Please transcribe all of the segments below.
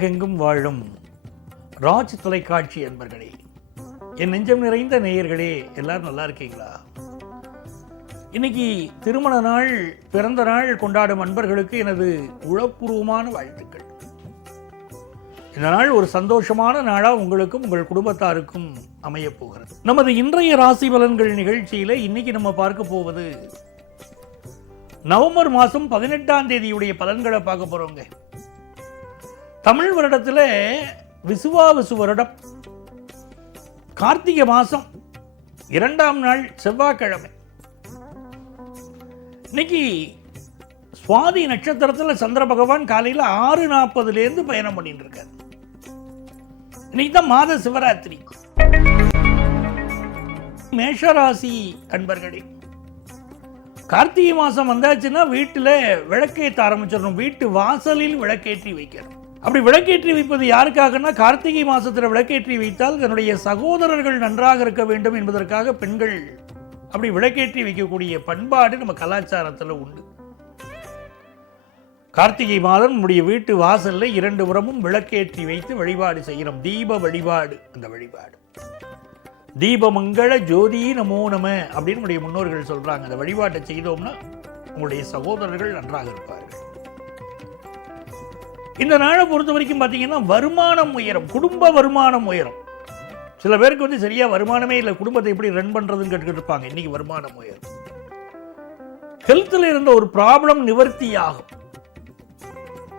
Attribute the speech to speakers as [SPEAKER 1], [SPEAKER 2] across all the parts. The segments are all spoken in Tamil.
[SPEAKER 1] உலகெங்கும் வாழும் ராஜ் தொலைக்காட்சி அன்பர்களே என் நெஞ்சம் நிறைந்த நேயர்களே எல்லாரும் நல்லா இருக்கீங்களா? இன்னைக்கு திருமண நாள் பிறந்த நாள் கொண்டாடும் அன்பர்களுக்கு எனது உழப்பூர்வமான வாழ்த்துக்கள். இந்த நாள் ஒரு சந்தோஷமான நாளா உங்களுக்கும் உங்கள் குடும்பத்தாருக்கும் அமையப் போகிறது. நமது இன்றைய ராசி பலன்கள் நிகழ்ச்சியில இன்னைக்கு நம்ம பார்க்க போவது நவம்பர் மாதம் பதினெட்டாம் தேதியுடைய பலன்களை பார்க்க போறோங்க. தமிழ் வருடத்தில் விசுவாவிசு வருடம். கார்த்திகை மாதம் இரண்டாம் நாள் செவ்வாய்க்கிழமை. இன்னைக்கு சுவாதி நட்சத்திரத்தில் சந்திர பகவான் காலையில் ஆறு நாற்பதுலேருந்து பயணம் பண்ணிட்டு இருக்காரு இன்னைக்கு தான் மாத சிவராத்திரி. மேஷராசி அன்பர்களே கார்த்திகை மாதம் வந்தாச்சுன்னா வீட்டில் விளக்கேற்ற ஆரம்பிச்சிடணும். வீட்டு வாசலில் விளக்கேற்றி வைக்கணும். அப்படி விளக்கேற்றி வைப்பது யாருக்காகனா கார்த்திகை மாதத்தில் விளக்கேற்றி வைத்தால் தன்னுடைய சகோதரர்கள் நன்றாக இருக்க வேண்டும் என்பதற்காக பெண்கள். அப்படி விளக்கேற்றி வைக்கக்கூடிய பண்பாடு நம்ம கலாச்சாரத்தில் உண்டு. கார்த்திகை மாதம் நம்முடைய வீட்டு வாசல்ல இரண்டு புறமும் விளக்கேற்றி வைத்து வழிபாடு செய்கிறோம். தீப வழிபாடு அந்த வழிபாடு. தீபமங்கள ஜோதி நமோ நம அப்படின்னு நம்முடைய முன்னோர்கள் சொல்கிறாங்க அந்த வழிபாட்டை செய்தோம்னா உங்களுடைய சகோதரர்கள் நன்றாக இருப்பார்கள். இந்த நாளை பொறுத்த வரைக்கும் பார்த்தீங்கன்னா வருமானம் உயரும். குடும்ப வருமானம் உயரும். சில பேருக்கு வந்து சரியா வருமானமே இல்லை. குடும்பத்தை எப்படி ரன் பண்றதுன்னு கேட்டுக்கிட்டு இருப்பாங்க. இன்னைக்கு வருமானம் உயரும். ஹெல்த்தில் இருந்த ஒரு ப்ராப்ளம் நிவர்த்தியாகும்.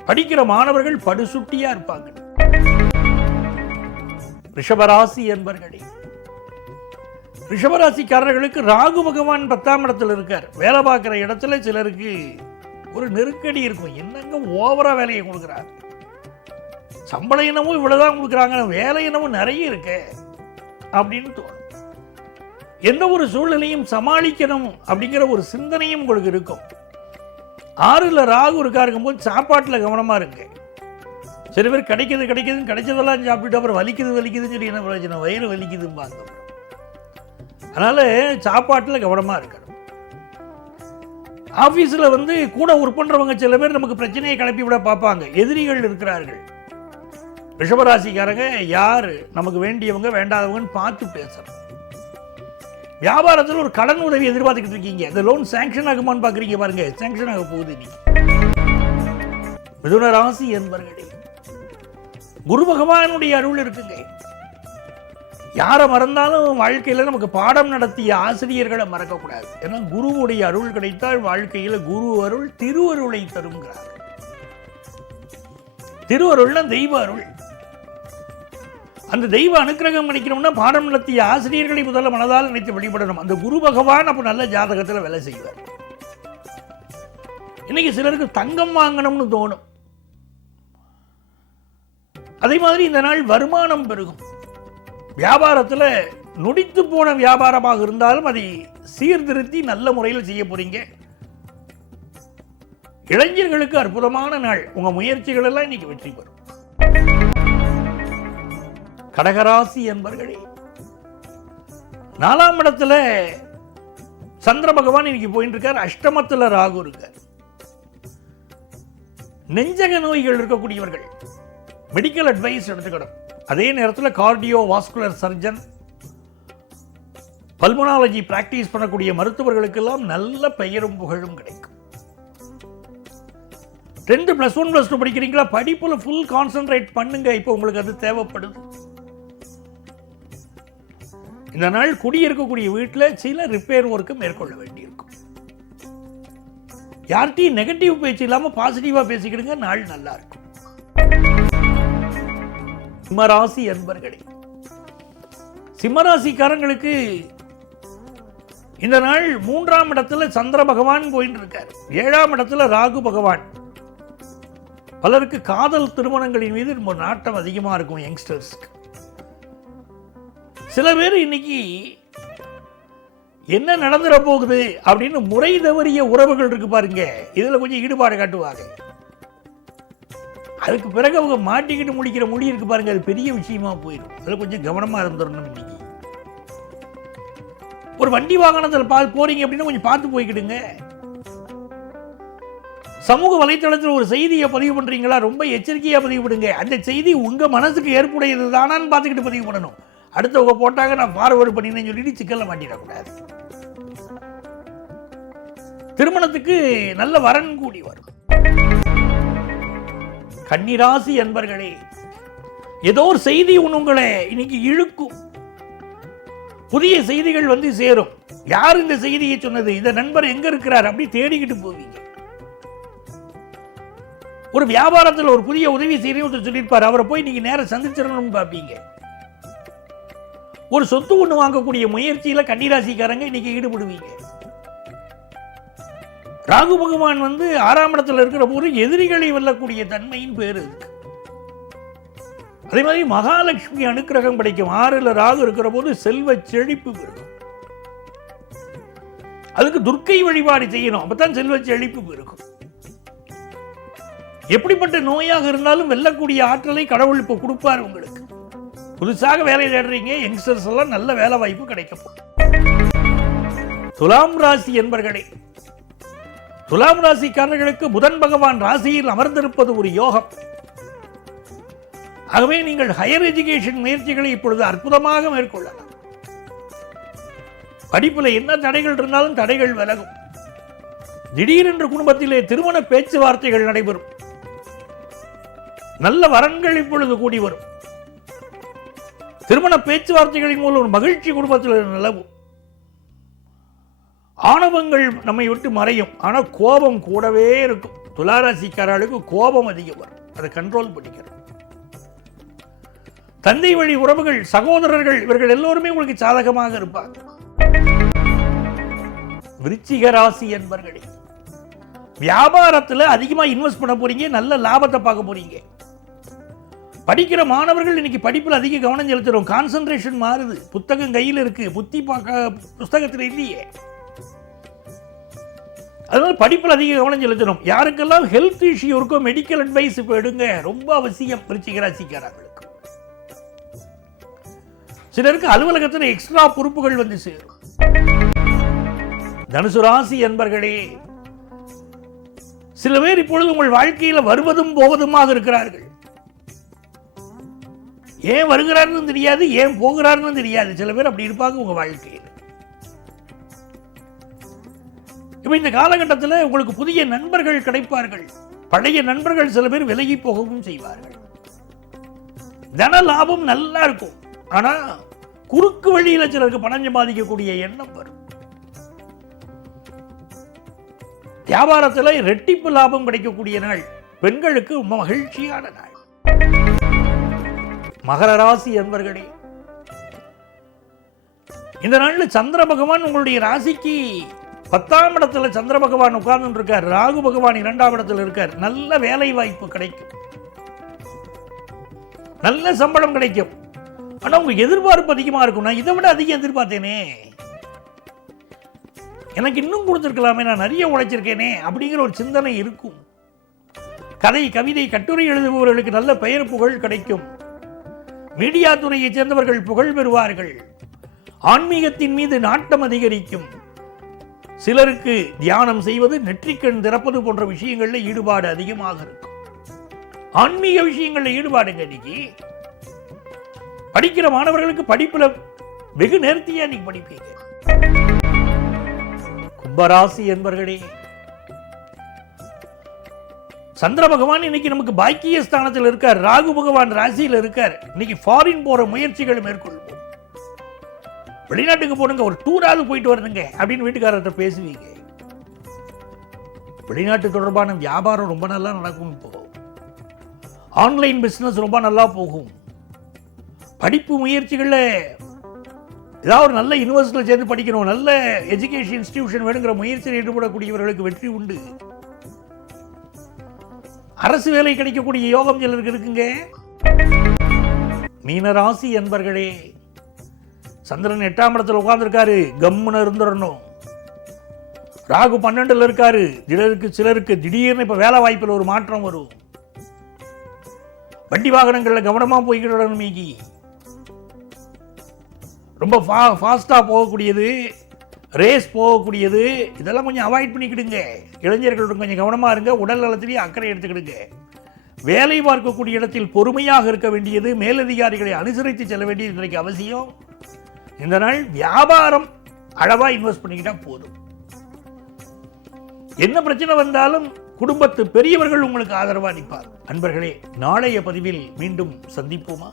[SPEAKER 1] படிக்கிற மாணவர்கள் படுசுட்டியா இருப்பாங்க. ரிஷபராசி என்பர்களே. ரிஷபராசிக்காரர்களுக்கு ராகு பகவான் பத்தாம் இடத்துல இருக்கார். வேலை பார்க்குற இடத்துல சிலருக்கு ஒரு நெருக்கடி இருக்கும். என்னங்க ஓவரா வேலையை கொடுக்குறாங்க சம்பளம் என்னமோ இவ்வளவுதான் கொடுக்குறாங்க. வேலை என்னமோ நிறைய இருக்கு. அப்படின்னு தோணும். எந்த ஒரு சூழ்நிலையும் சமாளிக்கணும் அப்படிங்கிற ஒரு சிந்தனையும் உங்களுக்கு இருக்கும். ஆறுல ராகு இருக்கா இருக்கும்போது சாப்பாட்டில் கவனமா இருக்கு சில பேர் கிடைக்குது கிடைக்குதுன்னு கிடைச்சதெல்லாம் சாப்பிட்டு அப்புறம் வலிக்குது வலிக்குதுன்னு சொல்லி என்ன பிரச்சனை வயிறு வலிக்குதும்பாங்க. அதனால சாப்பாட்டில் கவனமா இருக்கணும். ஆஃபீஸில் வந்து கூட ஒர்க் பண்ணுறவங்க சில பேர் நமக்கு பிரச்சனையை கிளப்பி விட பார்ப்பாங்க. எதிரிகள் இருக்கிறார்கள். ரிஷபராசிக்காரங்க யார்? நமக்கு வேண்டியவங்க வேண்டாதவங்கன்னு பார்த்து பேசணும். வியாபாரத்தில் ஒரு கடன் உதவி எதிர்பார்த்துக்கிட்டு இருக்கீங்க. இந்த லோன் சேங்ஷன் ஆகுமான்னு பார்க்குறீங்க பாருங்க. சேங்ஷன் ஆக போகுது நீ மிதுன ராசி என்பர்களே குரு பகவானுடைய அருள் இருக்குங்க. யாரை மறந்தாலும் வாழ்க்கையில் நமக்கு பாடம் நடத்திய ஆசிரியர்களை மறக்கக்கூடாது. ஏன்னா குருவுடைய அருள் கிடைத்தால் வாழ்க்கையில் குரு அருள் திருவருளை தருங்கிறார். திருவருள்னா தெய்வ அருள். அந்த தெய்வ அனுக்கிரகம் கிடைக்கணும்னா பாடம் நடத்திய ஆசிரியர்களை முதல்ல மனதால் நினைத்து வழிபடணும். அந்த குரு பகவான் அப்போ நல்ல ஜாதகத்தில் வேலை செய்வார். இன்னைக்கு சிலருக்கு தங்கம் வாங்கணும்னு தோணும். அதே மாதிரி இந்த நாள் வருமானம் பெருகும். வியாபாரத்தில் நொடித்து போன வியாபாரமாக இருந்தாலும் அதை சீர்திருத்தி நல்ல முறையில் செய்ய போறீங்க. இளைஞர்களுக்கு அற்புதமான நாள். உங்க முயற்சிகள் எல்லாம் இன்னைக்கு வெற்றி பெறும். கடகராசி என்பர்களே நாலாம் இடத்துல சந்திர பகவான் இன்னைக்கு போயிட்டு இருக்கார். அஷ்டமத்துல ராகு இருக்கார். நெஞ்சக நோய்கள் இருக்கக்கூடியவர்கள் மெடிக்கல் அட்வைஸ் எடுத்துக்கணும். அதே நேரத்தில் cardio vascular surgeon pulmonology practice பண்ணக்கூடிய மருத்துவர்களுக்கெல்லாம் நல்ல பெயரும் புகழும் கிடைக்கும். ரெண்டு ப்ளஸ் ஒன் ப்ளஸ் டூ படிக்கிறீங்களா? படிப்பில் ஃபுல் கான்சென்ட்ரேட் பண்ணுங்க. இப்போ உங்களுக்கு அது தேவைப்படுது. இந்த நாள் குடியிருக்கக்கூடிய வீட்டில் சில ரிப்பேர் ஒர்க்கு மேற்கொள்ள வேண்டியிருக்கும். யார்கிட்டையும் நெகட்டிவ் பேச்சு இல்லாமல் பாசிட்டிவாக பேசிக்கிடுங்க. நாள் நல்லா இருக்கும். சிம்மராசி அன்பர்களே. சிம்மராசிக்காரங்களுக்கு இந்த நாள் மூன்றாம் இடத்துல சந்திர பகவான் போயிட்டு இருக்கார் ஏழாம் இடத்துல ராகு பகவான். பலருக்கு காதல் திருமணங்களின் மீது ரொம்ப நாட்டம் அதிகமாக இருக்கும் யங்ஸ்டர்ஸ்க்கு சில பேர் இன்னைக்கு என்ன நடந்துட போகுது அப்படின்னு முறை தவறிய உறவுகள் இருக்கு பாருங்க. இதுல கொஞ்சம் ஈடுபாடு காட்டுவாங்க. அதுக்கு பிறகு அவங்க மாட்டிக்கிட்டு முடிக்கிற முடி இருக்கு பாருங்க அது பெரிய விஷயமா போயிடும். அதில் கொஞ்சம் கவனமா இருந்துடணும் இன்னைக்கு. ஒரு வண்டி வாகனத்தில் பா போறீங்க அப்படின்னா கொஞ்சம் பார்த்து போய்க்கிடுங்க. சமூக வலைத்தளத்தில் ஒரு செய்தியை பதிவு பண்றீங்களா? ரொம்ப எச்சரிக்கையா பதிவு பண்ணுங்க அந்த செய்தி உங்க மனசுக்கு ஏற்புடையது தானான்னு பார்த்துக்கிட்டு பதிவு பண்ணணும். அடுத்தவங்க போட்டாங்க நான் ஃபார்வர்டு பண்ணினேன்னு சொல்லிட்டு சிக்கலில் மாட்டிடக்கூடாது. திருமணத்துக்கு நல்ல வரன் கூடி வரும். கன்னிராசி என்பர்களே ஏதோ ஒரு செய்தி ஒன்று உங்களை இன்னைக்கு இழுக்கும். புதிய செய்திகள் வந்து சேரும். யார் இந்த செய்தியை சொன்னது? இந்த நண்பர் எங்க இருக்கிறார்? அப்படி தேடிக்கிட்டு போவீங்க. ஒரு வியாபாரத்தில் ஒரு புதிய உதவி செய்யணும் ஒருத்தர் சொல்லியிருப்பார். அவரை போய் நீங்க நேரம் சந்திச்சிடணும்னு பார்ப்பீங்க ஒரு சொத்து ஒன்று வாங்கக்கூடிய முயற்சியில கன்னிராசிக்காரங்க இன்னைக்கு ஈடுபடுவீங்க. ராகு பகவான் வந்து ஆறாம் இடத்துல இருக்கிற போது எதிரிகளை வெல்லக்கூடிய தன்மையின் பேர் இருக்கு அதே மாதிரி மகாலட்சுமி அனுக்கிரகம் கிடைக்கும் ஆறுல ராகு இருக்கிற போது செல்வ செழிப்பு பெருகும். அதுக்கு துர்க்கை வழிபாடு செய்யணும் அப்பதான் செல்வ செழிப்பு பெருகும். எப்படிப்பட்ட நோயாக இருந்தாலும் வெல்லக்கூடிய ஆற்றலை கடவுள் இப்போ கொடுப்பார் உங்களுக்கு. புதுசாக வேலை தேடுறீங்க யங்ஸ்டர்ஸ் எல்லாம் நல்ல வேலை வாய்ப்பு கிடைக்கும் துலாம் ராசி என்பர்களே துலாம் ராசிக்காரர்களுக்கு புதன் பகவான் ராசியில் அமர்ந்திருப்பது ஒரு யோகம். ஆகவே நீங்கள் ஹையர் எஜுகேஷன் முயற்சிகளை இப்பொழுது அற்புதமாக மேற்கொள்ளலாம். படிப்பில் என்ன தடைகள் இருந்தாலும் தடைகள் விலகும். திடீரென்று குடும்பத்திலே திருமண பேச்சுவார்த்தைகள் நடைபெறும். நல்ல வரன்கள் இப்பொழுது கூடி வரும். திருமண பேச்சுவார்த்தைகளின் மூலம் ஒரு மகிழ்ச்சி குடும்பத்தில் நிலவும். ஆணவங்கள் நம்மை விட்டு மறையும். ஆனால் கோபம் கூடவே இருக்கும். துளாராசிக்காரர்களுக்கு கோபம் அதிகம் வரும். அதை கண்ட்ரோல் பண்ணிக்கிறோம். தந்தை வழி உறவுகள் சகோதரர்கள் இவர்கள் எல்லோருமே உங்களுக்கு சாதகமாக இருப்பாங்க. விருச்சிக ராசி என்பர்களே வியாபாரத்தில் அதிகமாக இன்வெஸ்ட் பண்ண போறீங்க நல்ல லாபத்தை பார்க்க போறீங்க. படிக்கிற மாணவர்கள் இன்னைக்கு படிப்பில் அதிக கவனம் செலுத்துறோம். கான்சன்ட்ரேஷன் மாறுது. புத்தகம் கையில் இருக்கு. புத்தி பார்க்க புஸ்தகத்தில் இல்லையே. அதனால படிப்பில் அதிக கவனம் செலுத்தணும். யாருக்கெல்லாம் ஹெல்த் இஷ்யூ இருக்கோ மெடிக்கல் அட்வைஸ் இப்போ எடுங்க. ரொம்ப அவசியம் விருச்சிக ராசிக்காரர்களுக்கு. சிலருக்கு அலுவலகத்தில் எக்ஸ்ட்ரா பொறுப்புகள் வந்து சேரும். தனுசு ராசி என்பர்களே சில பேர் இப்பொழுது உங்கள் வாழ்க்கையில் வருவதும் போவதுமாக இருக்கிறார்கள். ஏன் வருகிறார்னு தெரியாது ஏன் போகிறார்னு தெரியாது. சில பேர் அப்படி இருப்பாங்க உங்க வாழ்க்கையில். இப்போ இந்த காலகட்டத்தில் உங்களுக்கு புதிய நண்பர்கள் கிடைப்பார்கள். பழைய நண்பர்கள் சில பேர் விலகி போகவும் செய்வார்கள். தன லாபம் நல்லா இருக்கும். ஆனால் குறுக்கு வழியில் சிலருக்கு பணம் சம்பாதிக்கக்கூடிய எண்ணம் வரும். வியாபாரத்தில் ரெட்டிப்பு லாபம் கிடைக்கக்கூடிய நாள். பெண்களுக்கு ரொம்ப மகிழ்ச்சியான நாள். மகர ராசி என்பர்களே இந்த நாளில் சந்திர பகவான் உங்களுடைய ராசிக்கு பத்தாம் இடத்துல சந்திர பகவான் உட்கார்ந்து இருக்கார் ராகு பகவான் இரண்டாம் இடத்துல இருக்கார். நல்ல வேலை வாய்ப்பு கிடைக்கும். நல்ல சம்பளம் கிடைக்கும். ஆனால் உங்க எதிர்பார்ப்பு அதிகமா இருக்கும். நான் இதை விட அதிகம் எதிர்பார்த்தேனே. எனக்கு இன்னும் கொடுத்துருக்கலாமே நான் நிறைய உழைச்சிருக்கேனே அப்படிங்கிற ஒரு சிந்தனை இருக்கும். கதை கவிதை கட்டுரை எழுதுபவர்களுக்கு நல்ல பெயர் புகழ் கிடைக்கும். மீடியா துறையைச் சேர்ந்தவர்கள் புகழ் பெறுவார்கள். ஆன்மீகத்தின் மீது நாட்டம் அதிகரிக்கும். சிலருக்கு தியானம் செய்வது நெற்றிக்கண் திறப்பது போன்ற விஷயங்கள்ல ஈடுபாடு அதிகமாக இருக்கும். ஆன்மீக விஷயங்கள்ல ஈடுபாடுங்க இன்னைக்கு? படிக்கிற மாணவர்களுக்கு படிப்புல வெகு நேர்த்தியா நீங்க படிப்பீங்க கும்பராசி என்பர்களே சந்திர பகவான் இன்னைக்கு நமக்கு பாக்கிய ஸ்தானத்தில் இருக்கார். ராகு பகவான் ராசியில் இருக்கார். இன்னைக்கு ஃபாரின் போற முயற்சிகள் மேற்கொள்ளும். வெளிநாட்டுக்கு போடுங்க ஒரு டூராவது போயிட்டு வரணுங்க அப்படின்னு வீட்டுக்காரர்கிட்ட பேசுவீங்க. வெளிநாட்டு தொடர்பான வியாபாரம் ரொம்ப நல்லா நடக்கும் இப்போ. ஆன்லைன் பிசினஸ் ரொம்ப நல்லா போகும். படிப்பு முயற்சிகளில் ஏதாவது ஒரு நல்ல யூனிவர்சிட்டியில் சேர்ந்து படிக்கணும் நல்ல எஜுகேஷன் இன்ஸ்டிடியூஷன் வேணுங்கிற முயற்சியில் ஈடுபடக்கூடியவர்களுக்கு வெற்றி உண்டு. அரசு வேலை கிடைக்கக்கூடிய யோகம் சிலருக்கு இருக்குங்க. மீனராசி என்பர்களே சந்திரன் எட்டாம் இடத்துல உட்காந்துருக்காரு கம்முன்னு இருந்துடணும். ராகு பன்னெண்டுல இருக்காரு. சிலருக்கு சிலருக்கு திடீர்னு இப்ப வேலை வாய்ப்பில் ஒரு மாற்றம் வரும். வண்டி வாகனங்கள்ல கவனமா போய்கிட்டு மீகி. ரொம்ப ஃபா ஃபாஸ்ட்டாக போகக்கூடியது. ரேஸ் போகக்கூடியது. இதெல்லாம் கொஞ்சம் அவாய்ட் பண்ணிக்கிடுங்க. இளைஞர்களுடன் கொஞ்சம் கவனமாக இருங்க. உடல் நலத்திலேயே அக்கறை எடுத்துக்கிடுங்க. வேலை பார்க்கக்கூடிய இடத்தில் பொறுமையாக இருக்க வேண்டியது மேலதிகாரிகளை அனுசரித்து செல்ல வேண்டியது இன்றைக்கு அவசியம். இந்த நாள் வியாபாரம் அளவாக இன்வெஸ்ட் பண்ணிக்கிட்டா போதும். என்ன பிரச்சனை வந்தாலும் குடும்பத்து பெரியவர்கள் உங்களுக்கு ஆதரவாக நிற்பார். அன்பர்களே நாளைய பதிவில் மீண்டும் சந்திப்போமா?